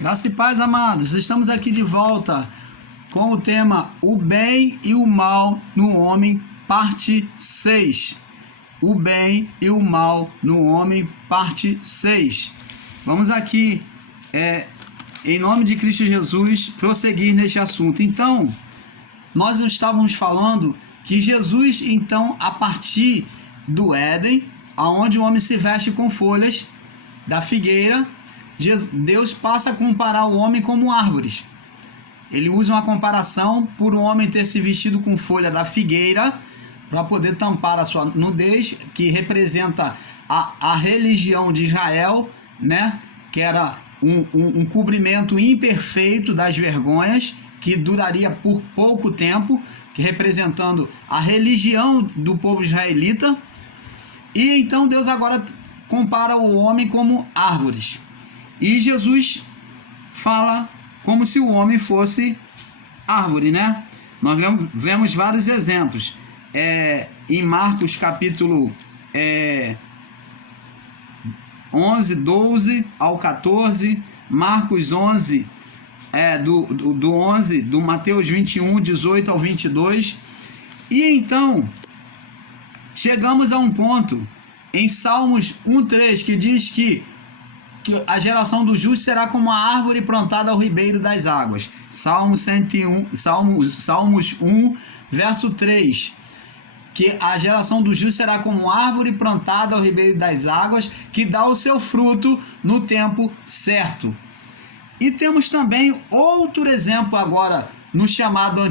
Graça e paz, amados. Estamos aqui de volta com o tema O Bem e o Mal no Homem, parte 6. O Bem e o Mal no Homem, parte 6. Vamos aqui, em nome de Cristo Jesus, prosseguir neste assunto. Então, nós estávamos falando que Jesus, então, a partir do Éden, aonde o homem se veste com folhas da figueira, Deus passa a comparar o homem como árvores. Ele usa uma comparação por o homem ter se vestido com folha da figueira para poder tampar a sua nudez, que representa a religião de Israel, né? Que era um cobrimento imperfeito das vergonhas, que duraria por pouco tempo, que representando a religião do povo israelita. E então Deus agora compara o homem como árvores. E Jesus fala como se o homem fosse árvore, né? Nós vemos vários exemplos. Em Marcos capítulo 11, 12 ao 14, Marcos 11, do Mateus 21, 18 ao 22. E então, chegamos a um ponto em Salmos 1:3 que diz que a geração do justo será como a árvore plantada ao ribeiro das águas. Salmos 1, verso 3. Que a geração do justo será como árvore plantada ao ribeiro das águas, que dá o seu fruto no tempo certo. E temos também outro exemplo agora no chamado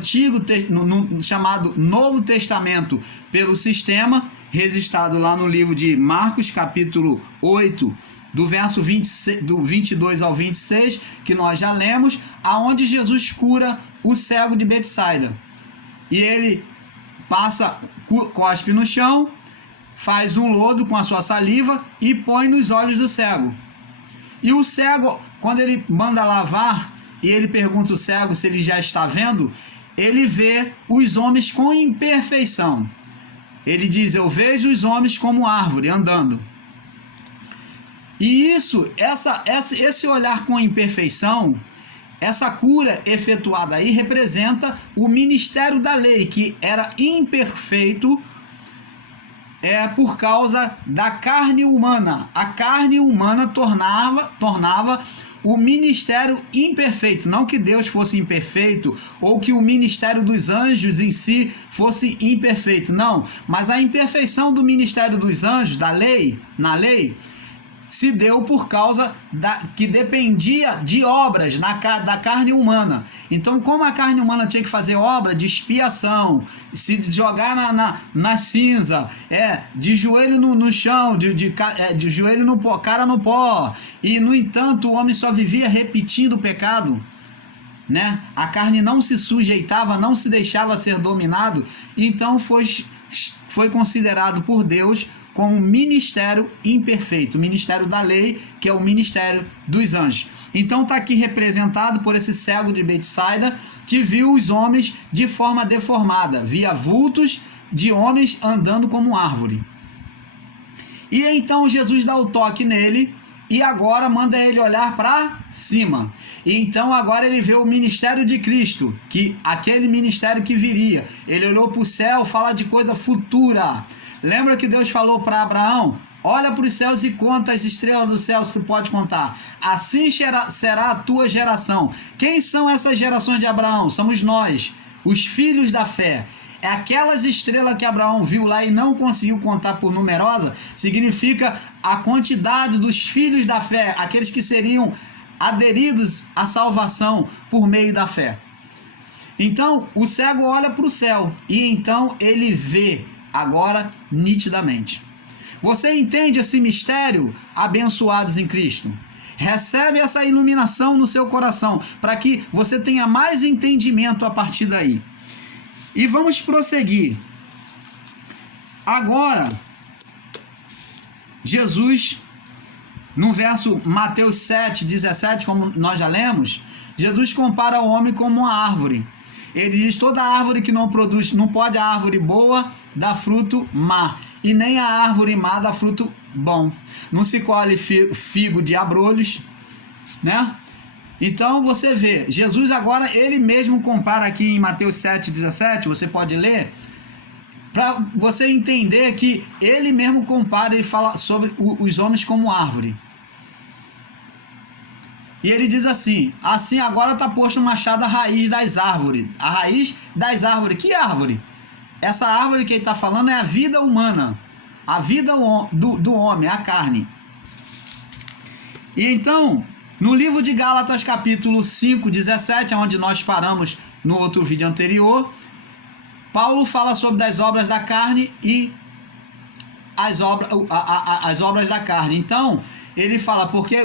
no chamado Novo Testamento pelo sistema, registrado lá no livro de Marcos, capítulo 8, do verso 22 ao 26, que nós já lemos, aonde Jesus cura o cego de Betsaida. E ele cospe no chão, faz um lodo com a sua saliva e põe nos olhos do cego. E o cego, quando ele manda lavar e ele pergunta ao cego se ele já está vendo, ele vê os homens com imperfeição. Ele diz: eu vejo os homens como árvore andando. E esse olhar com imperfeição, essa cura efetuada aí representa o ministério da lei, que era imperfeito por causa da carne humana. A carne humana tornava o ministério imperfeito. Não que Deus fosse imperfeito ou que o ministério dos anjos em si fosse imperfeito. Não, mas a imperfeição do ministério dos anjos, na lei, se deu por causa que dependia de obras da carne humana. Então, como a carne humana tinha que fazer obra de expiação, se jogar na cinza, de joelho no chão, de joelho no pó, cara no pó, e no entanto o homem só vivia repetindo o pecado, né? A carne não se sujeitava, não se deixava ser dominado, então foi considerado por Deus como ministério imperfeito, ministério da lei, que é o ministério dos anjos. Então está aqui representado por esse cego de Betsaida, que viu os homens de forma deformada, via vultos de homens andando como árvore. E então Jesus dá o toque nele e agora manda ele olhar para cima. E então agora ele vê o ministério de Cristo, que aquele ministério que viria. Ele olhou para o céu, fala de coisa futura. Lembra que Deus falou para Abraão: olha para os céus e conta as estrelas do céu, se pode contar. Assim será a tua geração. Quem são essas gerações de Abraão? Somos nós, os filhos da fé. É aquelas estrelas que Abraão viu lá e não conseguiu contar por numerosa, significa a quantidade dos filhos da fé, aqueles que seriam aderidos à salvação por meio da fé. Então, o cego olha para o céu e então ele vê agora nitidamente. Você entende esse mistério, abençoados em Cristo? Recebe essa iluminação no seu coração, para que você tenha mais entendimento a partir daí. E vamos prosseguir. Agora, Jesus, no verso Mateus 7, 17, como nós já lemos, Jesus compara o homem como uma árvore. Ele diz: toda árvore que não produz, não pode a árvore boa dar fruto má, e nem a árvore má dá fruto bom. Não se colhe figo de abrolhos, né? Então você vê, Jesus agora, ele mesmo compara aqui em Mateus 7,17, você pode ler, para você entender que ele mesmo compara e fala sobre os homens como árvore. E ele diz assim agora está posto o machado à raiz das árvores. A raiz das árvores. Que árvore? Essa árvore que ele está falando é a vida humana. A vida do homem, a carne. E então, no livro de Gálatas, capítulo 5, 17, onde nós paramos no outro vídeo anterior, Paulo fala sobre as obras da carne e as obras da carne. Então, ele fala porque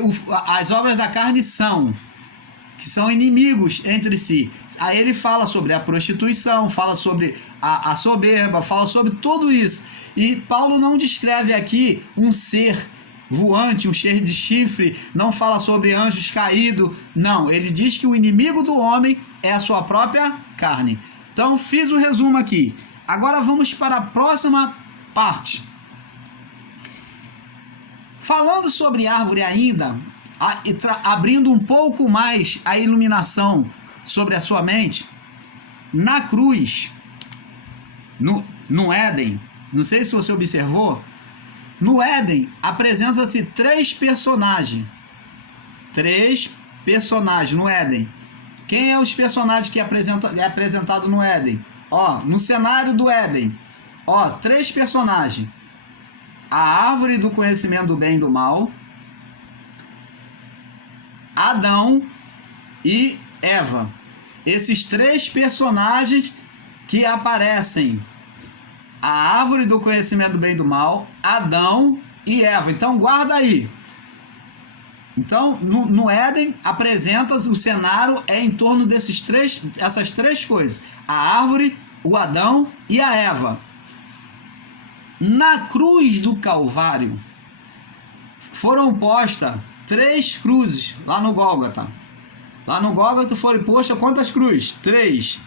as obras da carne que são inimigos entre si. Aí ele fala sobre a prostituição, fala sobre a soberba, fala sobre tudo isso. E Paulo não descreve aqui um ser voante, um ser de chifre, não fala sobre anjos caídos, não. Ele diz que o inimigo do homem é a sua própria carne. Então, fiz o resumo aqui. Agora vamos para a próxima parte. Falando sobre árvore ainda, abrindo um pouco mais a iluminação sobre a sua mente, na cruz, no Éden, não sei se você observou, no Éden apresenta-se três personagens no Éden. Quem é os personagens que é apresentado no Éden? No cenário do Éden, três personagens. A árvore do conhecimento do bem e do mal, Adão e Eva. Esses três personagens que aparecem. A árvore do conhecimento do bem e do mal, Adão e Eva. Então guarda aí. Então no Éden apresenta o cenário em torno essas três coisas. A árvore, o Adão e a Eva. Na cruz do Calvário foram postas 3 cruzes lá no Gólgota. Lá no Gólgota foram postas quantas cruzes? 3.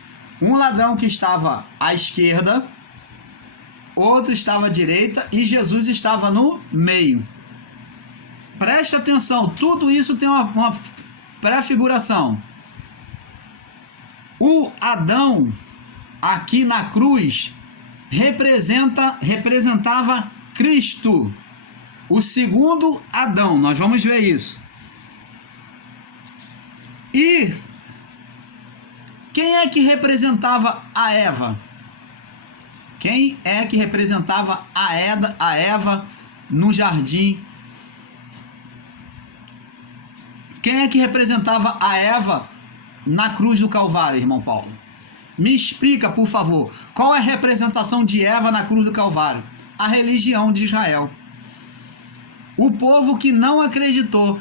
Um ladrão que estava à esquerda, outro estava à direita e Jesus estava no meio. Preste atenção, tudo isso tem uma prefiguração. O Adão aqui na cruz representava Cristo, o segundo Adão. Nós vamos ver isso. E quem é que representava a Eva? Quem é que representava a Eva no jardim? Quem é que representava a Eva na cruz do Calvário, irmão Paulo? Me explica, por favor, qual é a representação de Eva na cruz do Calvário? A religião de Israel. O povo que não acreditou.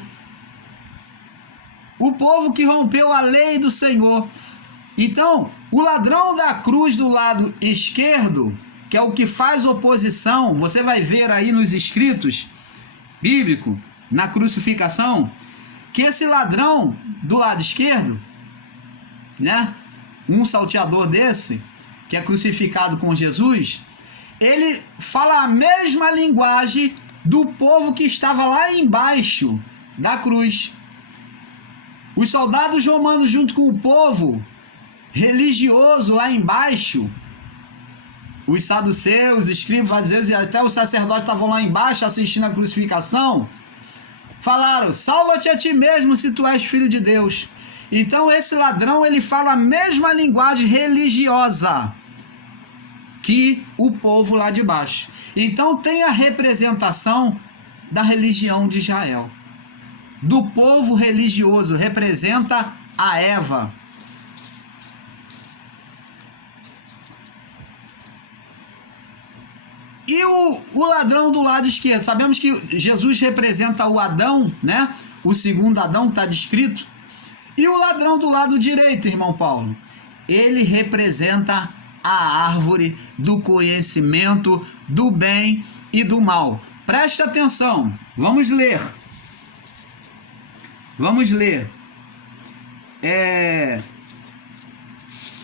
O povo que rompeu a lei do Senhor. Então, o ladrão da cruz do lado esquerdo, que é o que faz oposição, você vai ver aí nos escritos bíblicos, na crucificação, que esse ladrão do lado esquerdo, né? Um salteador desse, que é crucificado com Jesus, ele fala a mesma linguagem do povo que estava lá embaixo da cruz. Os soldados romanos, junto com o povo religioso lá embaixo, os saduceus, os escribas, fariseus e até os sacerdotes estavam lá embaixo assistindo a crucificação, falaram: salva-te a ti mesmo se tu és filho de Deus. Então esse ladrão, ele fala a mesma linguagem religiosa que o povo lá de baixo. Então tem a representação da religião de Israel. Do povo religioso, representa a Eva. E o ladrão do lado esquerdo, sabemos que Jesus representa o Adão, né? O segundo Adão que está descrito. E o ladrão do lado direito, irmão Paulo, ele representa a árvore do conhecimento do bem e do mal. Preste atenção, vamos ler. Vamos ler.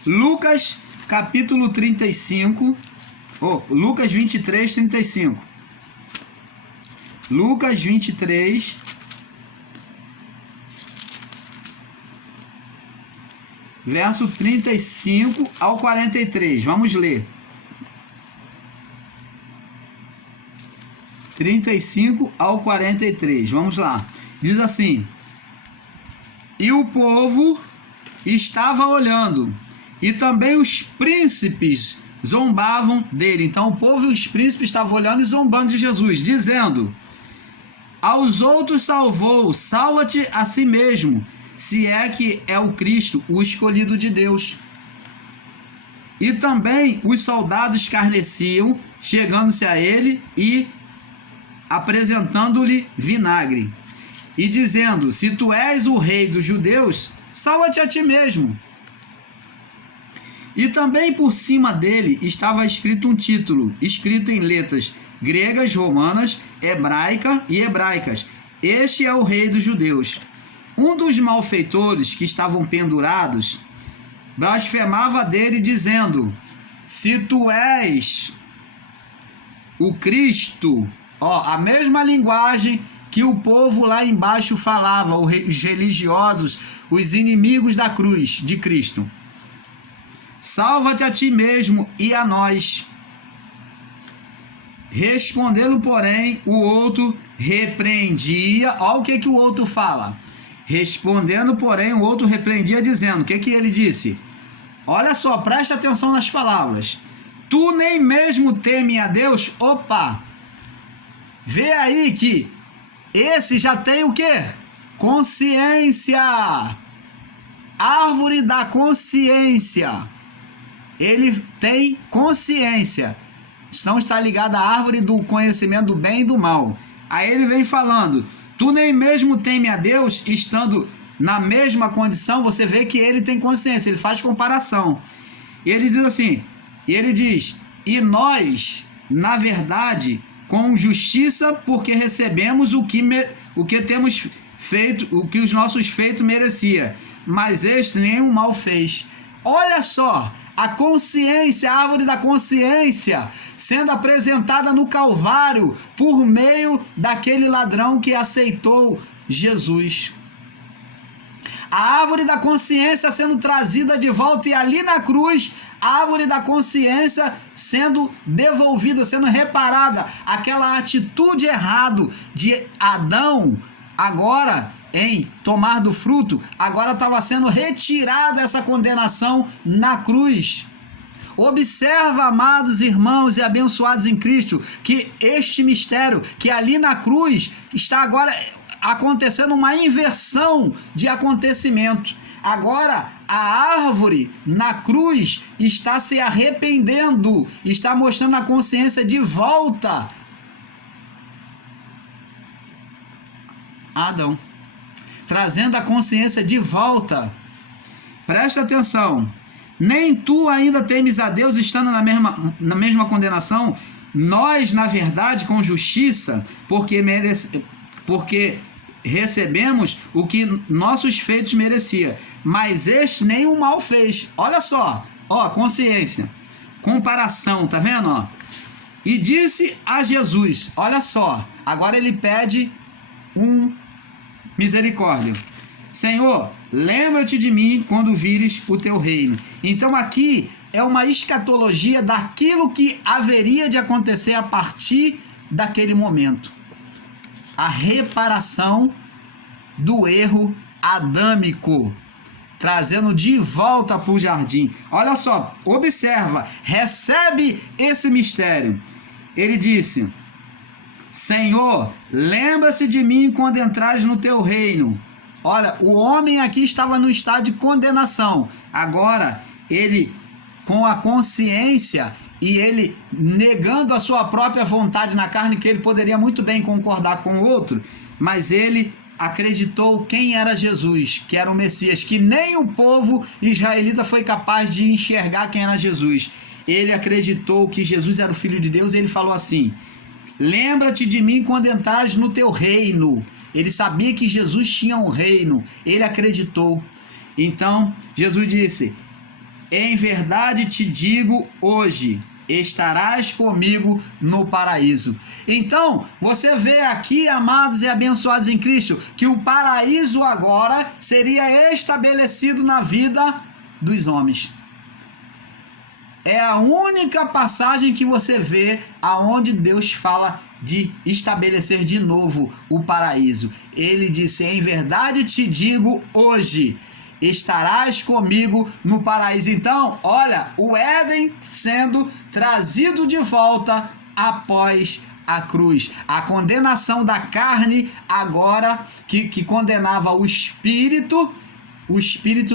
Lucas capítulo 35. Lucas 23, 35. Lucas 23, verso 35 ao 43. Vamos ler. 35 ao 43. Vamos lá. Diz assim: e o povo estava olhando, e também os príncipes zombavam dele. Então o povo e os príncipes estavam olhando e zombando de Jesus, dizendo: aos outros salvou, salva-te a si mesmo, se é que é o Cristo, o escolhido de Deus. E também os soldados escarneciam, chegando-se a ele e apresentando-lhe vinagre, e dizendo: se tu és o rei dos judeus, salva-te a ti mesmo. E também por cima dele estava escrito um título, escrito em letras gregas, romanas, hebraica e hebraicas: este é o rei dos judeus. Um dos malfeitores que estavam pendurados blasfemava dele, dizendo: se tu és o Cristo, a mesma linguagem que o povo lá embaixo falava, os religiosos, os inimigos da cruz de Cristo, salva-te a ti mesmo e a nós. Respondendo, porém, o outro repreendia. Olha o que o outro fala. Respondendo, porém, o outro repreendia, dizendo: o que ele disse? Olha só, presta atenção nas palavras. Tu nem mesmo teme a Deus? Opa! Vê aí que esse já tem o quê? Consciência. Árvore da consciência. Ele tem consciência. Então está ligado à árvore do conhecimento do bem e do mal. Aí ele vem falando: tu nem mesmo teme a Deus, estando na mesma condição. Você vê que ele tem consciência, ele faz comparação. E ele diz assim, e nós, na verdade, com justiça, porque recebemos o que temos feito, o que os nossos feitos merecia, mas este nenhum mal fez. Olha só, a consciência, a árvore da consciência, sendo apresentada no Calvário por meio daquele ladrão que aceitou Jesus. A árvore da consciência sendo trazida de volta, e ali na cruz, a árvore da consciência sendo devolvida, sendo reparada. Aquela atitude errada de Adão, agora em tomar do fruto, agora estava sendo retirada essa condenação na cruz. Observa, amados irmãos e abençoados em Cristo, que este mistério, que ali na cruz está agora acontecendo uma inversão de acontecimento. Agora a árvore na cruz está se arrependendo, está mostrando a consciência de volta a Adão, trazendo a consciência de volta. Presta atenção. Nem tu ainda temes a Deus, estando na mesma condenação? Nós, na verdade, com justiça, porque recebemos o que nossos feitos merecia, mas este nenhum mal fez. Olha só, consciência, comparação, tá vendo? E disse a Jesus, olha só, agora ele pede misericórdia: Senhor, lembra-te de mim quando vires o teu reino. Então aqui é uma escatologia daquilo que haveria de acontecer a partir daquele momento. A reparação do erro adâmico, trazendo de volta para o jardim. Olha só, observa, recebe esse mistério. Ele disse: Senhor, lembra-se de mim quando entrares no teu reino. Olha, o homem aqui estava no estado de condenação. Agora, ele, com a consciência e ele negando a sua própria vontade na carne, que ele poderia muito bem concordar com o outro, mas ele acreditou quem era Jesus, que era o Messias, que nem o povo israelita foi capaz de enxergar quem era Jesus. Ele acreditou que Jesus era o Filho de Deus e ele falou assim: lembra-te de mim quando entrares no teu reino. Ele sabia que Jesus tinha um reino, ele acreditou. Então, Jesus disse: em verdade te digo hoje, estarás comigo no paraíso. Então, você vê aqui, amados e abençoados em Cristo, que o paraíso agora seria estabelecido na vida dos homens. É a única passagem que você vê aonde Deus fala de estabelecer de novo o paraíso. Ele disse: em verdade te digo hoje, estarás comigo no paraíso. Então, olha, o Éden sendo trazido de volta após a cruz. A condenação da carne agora, que condenava o espírito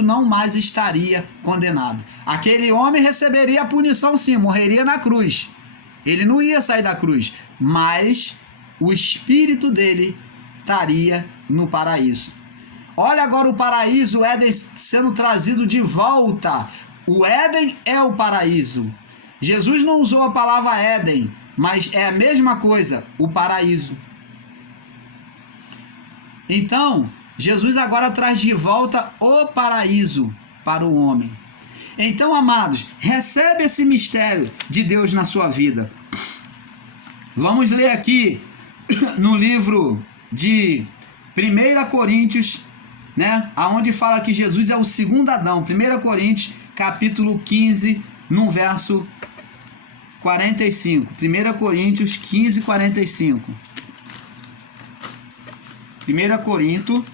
não mais estaria condenado. Aquele homem receberia a punição sim, morreria na cruz. Ele não ia sair da cruz, mas o espírito dele estaria no paraíso. Olha agora o paraíso, o Éden sendo trazido de volta. O Éden é o paraíso. Jesus não usou a palavra Éden, mas é a mesma coisa, o paraíso. Então, Jesus agora traz de volta o paraíso para o homem. Então, amados, recebe esse mistério de Deus na sua vida. Vamos ler aqui no livro de 1 Coríntios, né? Aonde fala que Jesus é o segundo Adão. 1 Coríntios, capítulo 15, no verso 45. 1 Coríntios 15, 45. 1 Coríntios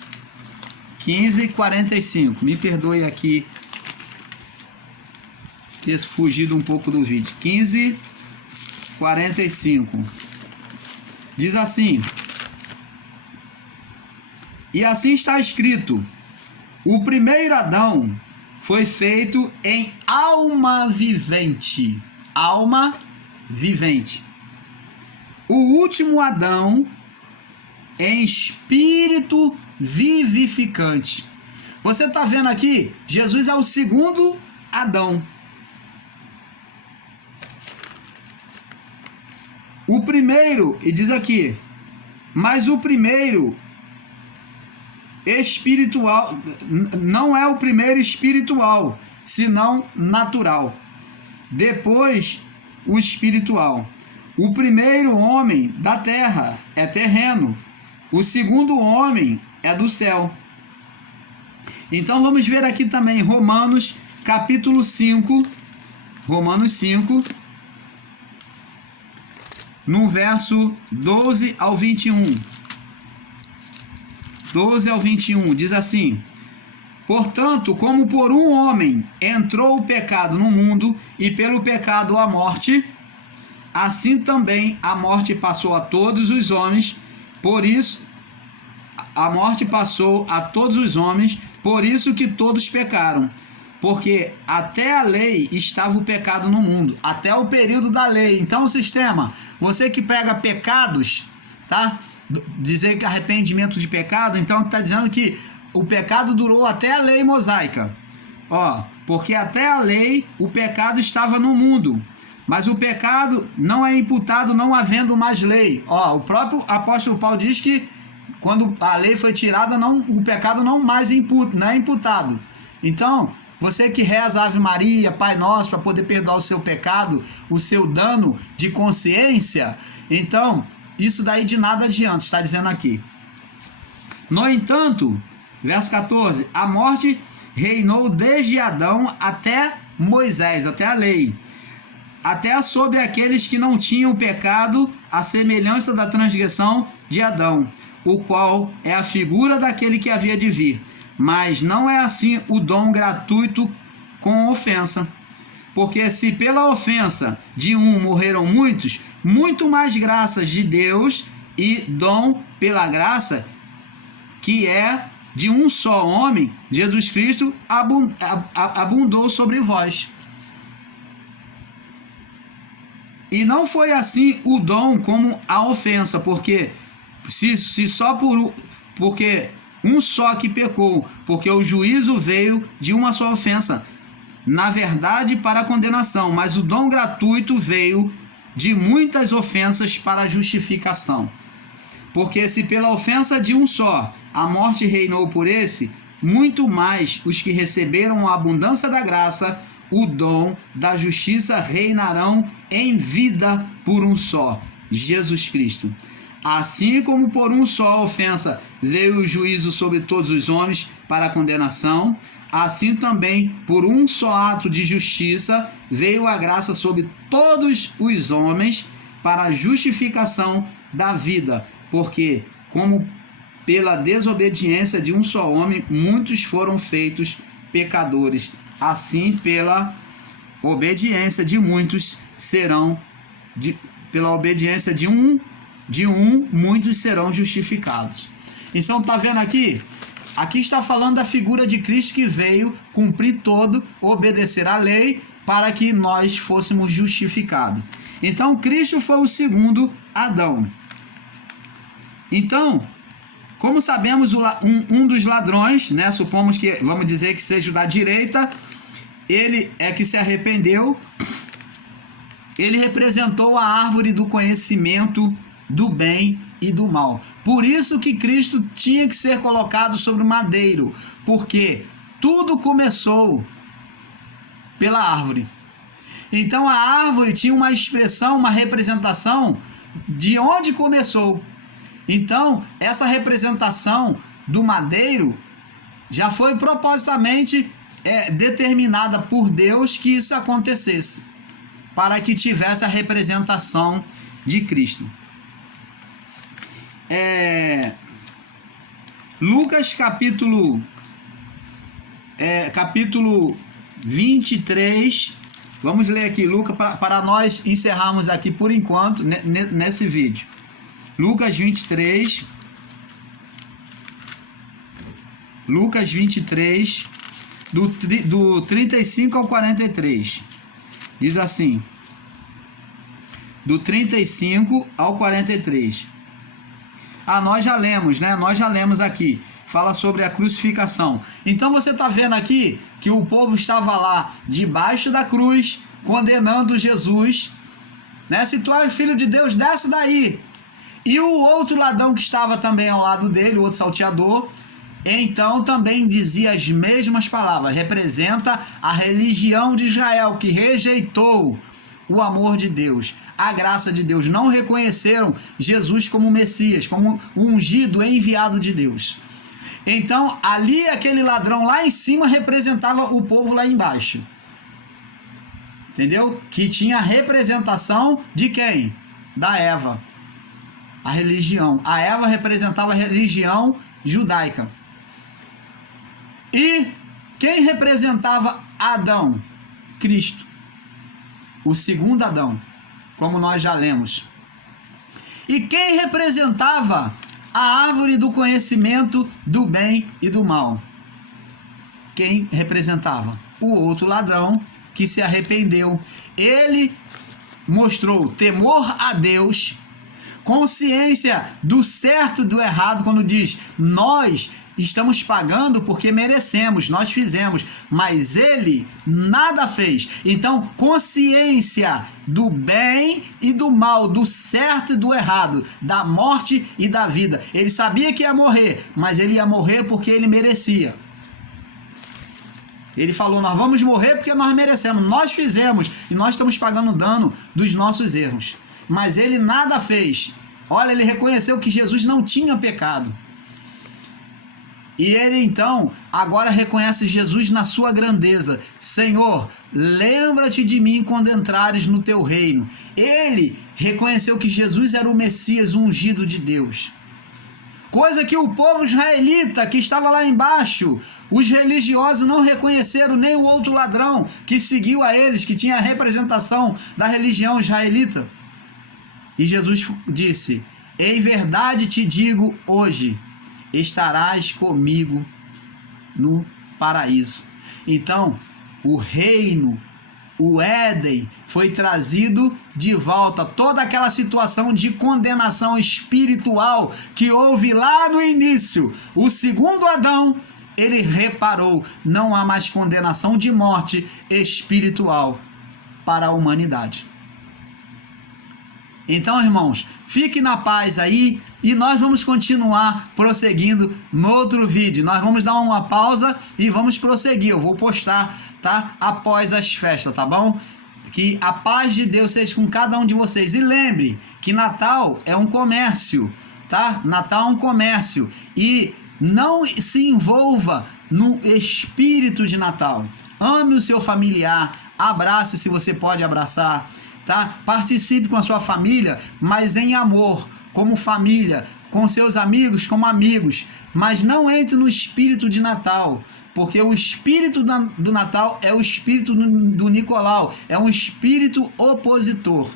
15, 45. Me perdoe aqui ter fugido um pouco do vídeo. 15, 45. Diz assim: e assim está escrito: o primeiro Adão foi feito em alma vivente. Alma vivente. O último Adão em espírito vivificante. Você está vendo aqui? Jesus é o segundo Adão. O primeiro, e diz aqui, mas o primeiro espiritual, não é o primeiro espiritual, senão natural. Depois, o espiritual. O primeiro homem da terra é terreno. O segundo homem é do céu. Então vamos ver aqui também Romanos capítulo 5. Romanos 5. No verso 12 ao 21. 12 ao 21, diz assim: portanto, como por um homem entrou o pecado no mundo, e pelo pecado a morte, assim também a morte passou a todos os homens, por isso, a morte passou a todos os homens, por isso que todos pecaram. Porque até a lei estava o pecado no mundo, até o período da lei. Então o sistema, você que pega pecados, tá? Dizer que arrependimento de pecado, então está dizendo que o pecado durou até a lei mosaica. Ó, porque até a lei o pecado estava no mundo, mas o pecado não é imputado não havendo mais lei. Ó, o próprio apóstolo Paulo diz que quando a lei foi tirada, o pecado não mais não é imputado. Então, você que reza Ave Maria, Pai Nosso, para poder perdoar o seu pecado, o seu dano de consciência, então, isso daí de nada adianta, está dizendo aqui. No entanto, verso 14, a morte reinou desde Adão até Moisés, até a lei, até sobre aqueles que não tinham pecado, a semelhança da transgressão de Adão, o qual é a figura daquele que havia de vir. Mas não é assim o dom gratuito com ofensa. Porque se pela ofensa de um morreram muitos, muito mais graças de Deus e dom pela graça, que é de um só homem, Jesus Cristo, abundou sobre vós. E não foi assim o dom como a ofensa, porque porque um só que pecou, porque o juízo veio de uma só ofensa, na verdade para a condenação, mas o dom gratuito veio de muitas ofensas para a justificação. Porque se pela ofensa de um só a morte reinou por esse, muito mais os que receberam a abundância da graça, o dom da justiça reinarão em vida por um só, Jesus Cristo. Assim como por um só ofensa veio o juízo sobre todos os homens para a condenação, assim também, por um só ato de justiça, veio a graça sobre todos os homens para a justificação da vida, porque, como pela desobediência de um só homem, muitos foram feitos pecadores, assim pela obediência de muitos serão, pela obediência de um, muitos serão justificados. Então, tá vendo aqui? Aqui está falando da figura de Cristo que veio cumprir todo, obedecer à lei, para que nós fôssemos justificados. Então, Cristo foi o segundo Adão. Então, como sabemos, um dos ladrões, né, supomos que, vamos dizer que seja o da direita, ele é que se arrependeu, ele representou a árvore do conhecimento do bem e do mal. Por isso que Cristo tinha que ser colocado sobre o madeiro, porque tudo começou pela árvore. Então a árvore tinha uma expressão, uma representação de onde começou. Então essa representação do madeiro já foi propositalmente determinada por Deus que isso acontecesse, para que tivesse a representação de Cristo. Lucas capítulo 23, vamos ler aqui Lucas para nós encerrarmos aqui por enquanto nesse vídeo. Lucas 23, do 35 ao 43, diz assim, do 35 ao 43. Nós já lemos, né? Nós já lemos aqui. Fala sobre a crucificação. Então você está vendo aqui que o povo estava lá debaixo da cruz, condenando Jesus, né? Se tu és filho de Deus, desce daí. E o outro ladrão que estava também ao lado dele, o outro salteador, então também dizia as mesmas palavras. Representa a religião de Israel, que rejeitou o amor de Deus, a graça de Deus. Não reconheceram Jesus como Messias, como o ungido enviado de Deus. Então, ali aquele ladrão lá em cima representava o povo lá embaixo. Entendeu? Que tinha a representação de quem? Da Eva. A religião. A Eva representava a religião judaica. E quem representava Adão? Cristo. O segundo Adão, como nós já lemos. E quem representava a árvore do conhecimento do bem e do mal? Quem representava? O outro ladrão que se arrependeu. Ele mostrou temor a Deus, consciência do certo e do errado, quando diz: nós estamos pagando porque merecemos, nós fizemos, mas ele nada fez. Então, consciência do bem e do mal, do certo e do errado, da morte e da vida. Ele sabia que ia morrer, mas ele ia morrer porque ele merecia. Ele falou: nós vamos morrer porque nós merecemos, nós fizemos e nós estamos pagando dano dos nossos erros. Mas ele nada fez. Olha, ele reconheceu que Jesus não tinha pecado. E ele então agora reconhece Jesus na sua grandeza. Senhor, lembra-te de mim quando entrares no teu reino. Ele reconheceu que Jesus era o Messias, o ungido de Deus. Coisa que o povo israelita que estava lá embaixo, os religiosos não reconheceram, nem o outro ladrão que seguiu a eles, que tinha a representação da religião israelita. E Jesus disse: em verdade te digo hoje, estarás comigo no paraíso. Então, o reino, o Éden, foi trazido de volta. Toda aquela situação de condenação espiritual que houve lá no início, o segundo Adão, ele reparou, não há mais condenação de morte espiritual para a humanidade. Então, irmãos, fique na paz aí e nós vamos continuar prosseguindo no outro vídeo. Nós vamos dar uma pausa e vamos prosseguir. Eu vou postar, tá? Após as festas, tá bom? Que a paz de Deus seja com cada um de vocês. E lembre que Natal é um comércio, tá? Natal é um comércio. E não se envolva no espírito de Natal. Ame o seu familiar, abrace se você pode abraçar, tá? Participe com a sua família, mas em amor, como família, com seus amigos como amigos, mas não entre no espírito de Natal, porque o espírito do Natal é o espírito do Nicolau, é um espírito opositor,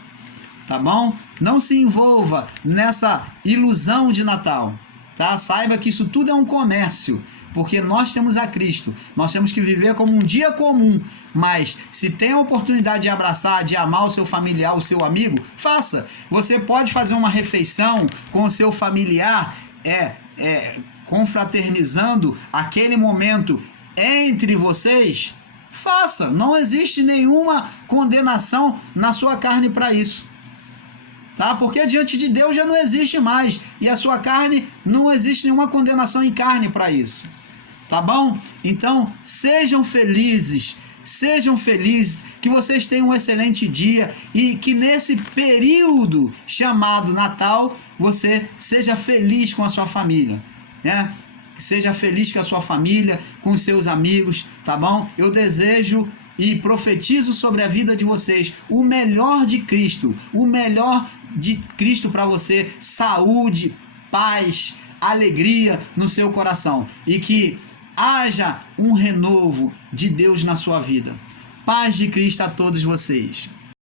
tá bom? Não se envolva nessa ilusão de Natal, tá? Saiba que isso tudo é um comércio, porque nós temos a Cristo, nós temos que viver como um dia comum, mas se tem a oportunidade de abraçar, de amar o seu familiar, o seu amigo, faça. Você pode fazer uma refeição com o seu familiar, confraternizando aquele momento entre vocês, faça. Não existe nenhuma condenação na sua carne para isso, tá? Porque diante de Deus já não existe mais, e a sua carne, não existe nenhuma condenação em carne para isso, tá bom? Então sejam felizes, que vocês tenham um excelente dia e que nesse período chamado Natal você seja feliz com a sua família, né? Seja feliz com a sua família, com os seus amigos, tá bom? Eu desejo e profetizo sobre a vida de vocês o melhor de Cristo, para você, saúde, paz, alegria no seu coração, e que haja um renovo de Deus na sua vida. Paz de Cristo a todos vocês.